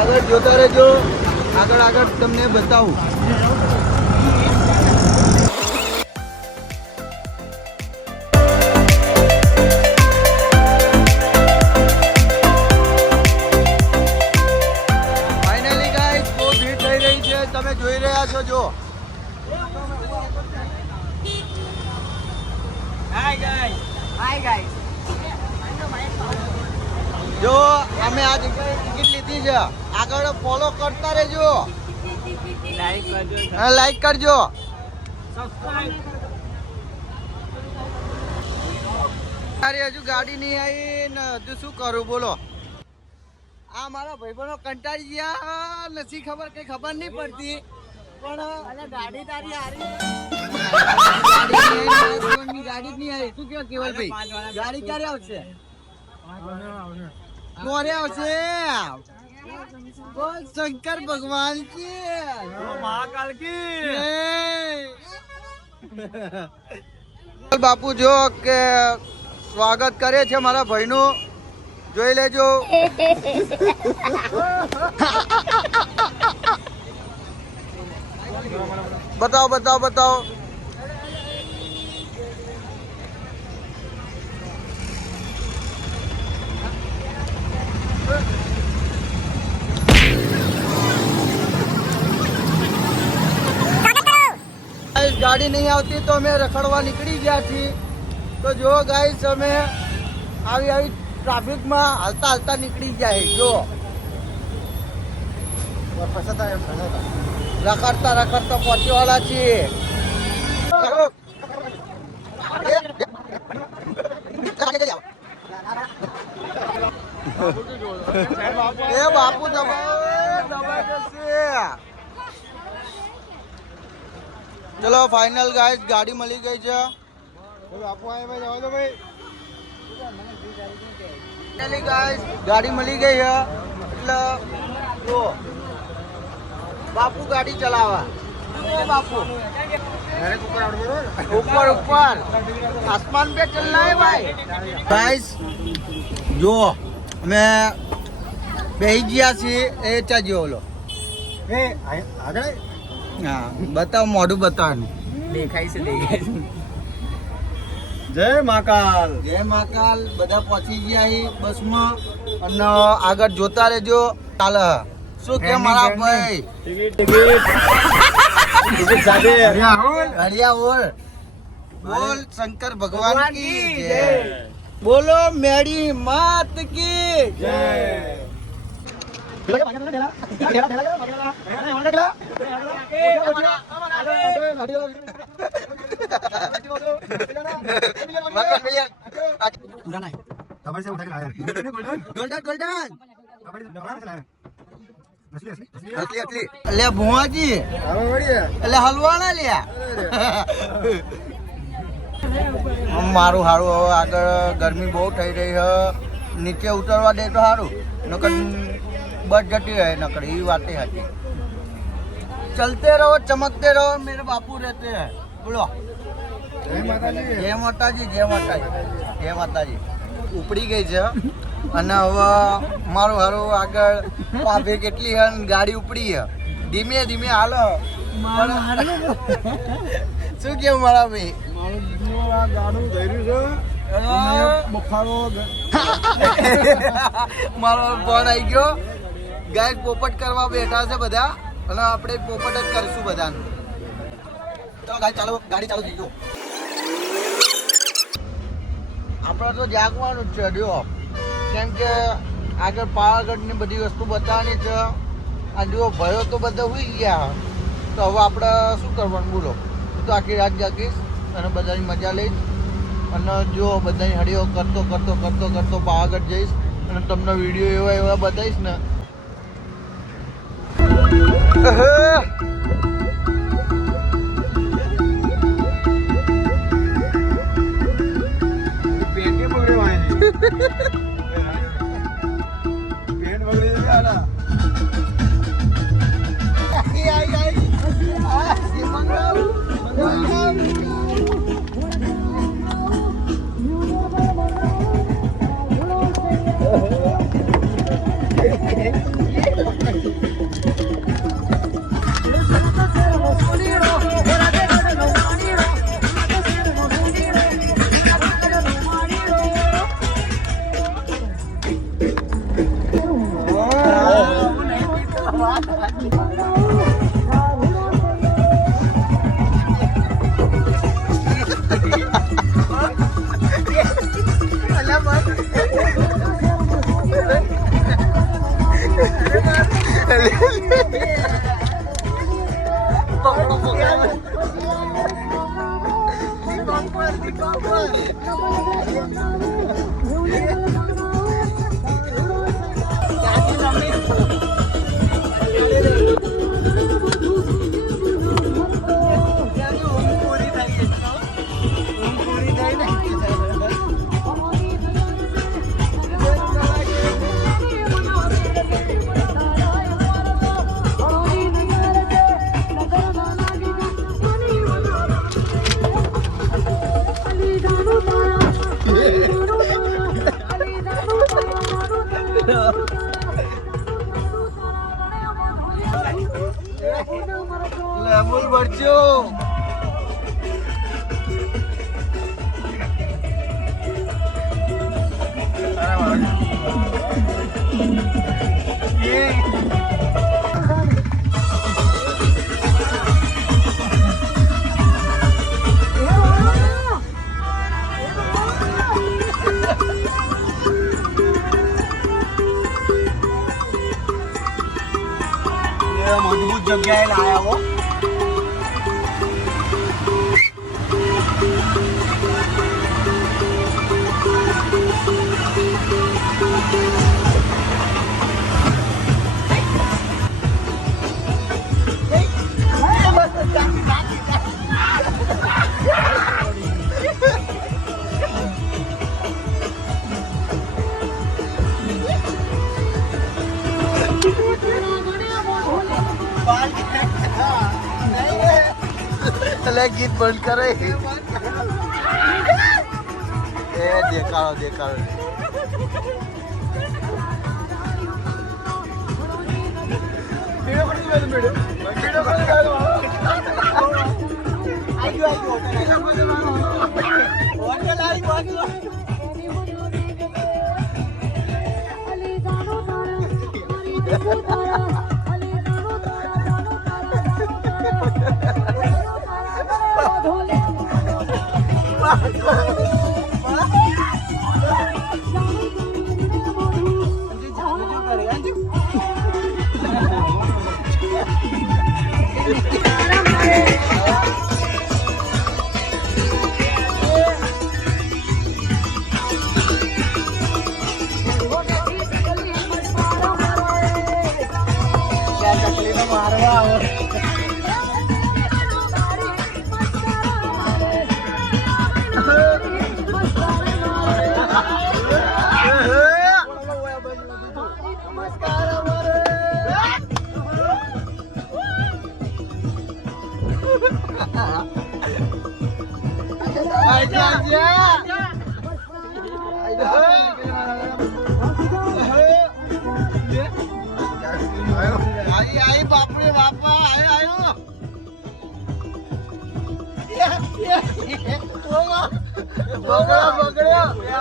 આગળ જોતા રહેજો, આગળ આગળ તમને બતાવું. ફાઇનલી ગાઈસ બહુ ભીડ થઈ રહી છે, તમે જોઈ રહ્યા છો. જો જો અમે આ જગ્યાએ ટિકિટ લીધી છે, આગળ ફોલો કરતા રહેજો, લાઈક કરજો, હજુ ગાડી નહીં આવી ને હજુ શું કરું બોલો. આ મારા ભાઈબંધો કંટાળી ગયા, નથી ખબર કઈ ખબર નહીં પડતી, પણ ગાડી તારી હારી ગાડી જ નહીં આવી. શું કેવું કેવલભાઈ, ગાડી ક્યારે આવશે? મોરે આવશે. બોલ શંકર ભગવાન કી, મહાકાલ કી. બાપુ જો કે સ્વાગત કરે છે મારા ભાઈનું, જોઈ લેજો. બતાવો બતાવો બતાવો. ગાડી નહીં આવતી તો અમે રખડવા નીકળી ગયા છીએ. તો જો ગાઈસ અમે આવી આવી ટ્રાફિકમાં હાલતા હાલતા નીકળી જાય. જો રખડતા રખડતા પહોંચવાળા છીએ. એ બાપુ જબરદસ્ત. ચલો ફાઇનલ ગાઈસ ગાડી મળી ગઈ છે. ગાડી મળી ગઈ છે એટલે જો બાપુ ગાડી ચલાવવા. બાપુ ऊपर ऊपर आसमान पे चलना है भाई. गाइस जो અમે બેહી ગયા છીએ એ ચાજો ઓલો હા બતાવ, મોઢું બતાવવાનું દેખાય છે. જય મહાકાલ, જય મહાકાલ. બધા પહોંચી ગયા બસમાં અને આગળ જોતા રહેજો. ચાલે શું કે મારા ભાઈ બોલ શંકર ભગવાન की जय, बोलो मेरी मात की जय. એટલે ભુવાજી એટલે હલવાના લ્યા. મારું સારું હવે આગળ ગરમી બહુ થઈ રહી છે, નીચે ઉતરવા દે તો સારું, નકર બસ જતી રહે. નકર એ વાતે હતી. ચલતે રહો ચમકતે રહો મેરે બાપુ રહેતે હૈ. બોલો જય માતાજી, જય માતાજી, જય માતાજી, જય માતાજી. ઉપડી ગઈ છે અને હવે મારું હારું આગળ પાભે કેટલી હે ગાડી ઉપડી છે. ધીમે ધીમે હાલો. શું કેવું મારા ભાઈ? મારો ફોન આવી ગયો. ગાય પોપટ કરવા બેઠા છે બધા અને આપણે પોપટ જ કરીશું બધાનું. ચાલો ગાય ચાલો, ગાડી ચાલુ થઈ ગયો. આપણે તો જાગવાનું જ છે જો, કેમ કે આગળ પાવાગઢની બધી વસ્તુ બતાવવાની છે. આ જો ભયો તો બધા હોઈ ગયા, તો હવે આપણે શું કરવાનું બોલો? તો આખી રાત જાગીશ અને બધાની મજા લઈશ અને જો બધાની હળીઓ કરતો કરતો કરતો કરતો પાવાગઢ જઈશ અને તમને વિડીયો એવા એવા બતાવીશ ને. લેમુલ બરજો મજબૂત જગ્યાએ લાયા હો गीत बंद करे देखाड़ो देखाड़ो आई बाप रे बापा आयो बगड़ो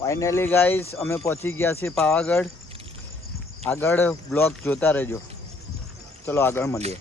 फाइनली गाइस અમે પહોંચી ગયા છીએ પાવાગઢ. આગળ બ્લોગ જોતા રહેજો. ચલો આગળ મળીએ.